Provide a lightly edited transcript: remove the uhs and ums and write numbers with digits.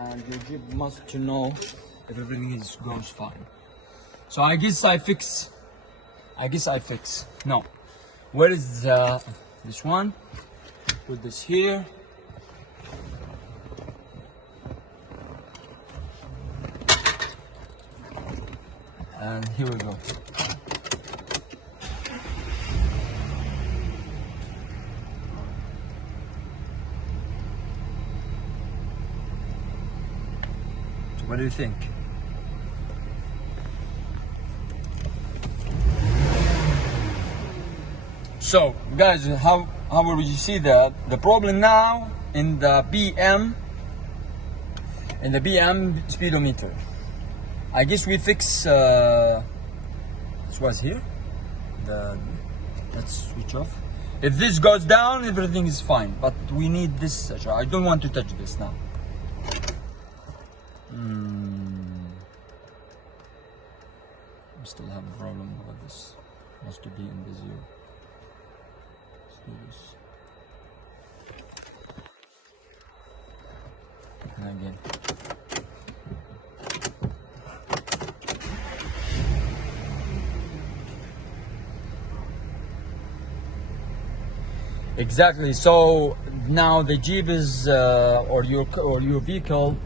and your Jeep must to know if everything goes fine. So I guess I fix. No, where is this one? Put this here. And here we go. So what do you think? So guys, how will you see that? The problem now in the BM speedometer. I guess we fix this was here. Let's switch off. If this goes down, everything is fine. But we need this. I don't want to touch this now. We still have a problem with this. Must be in the zero. Let's do this. And again. Exactly. So now the Jeep is or your vehicle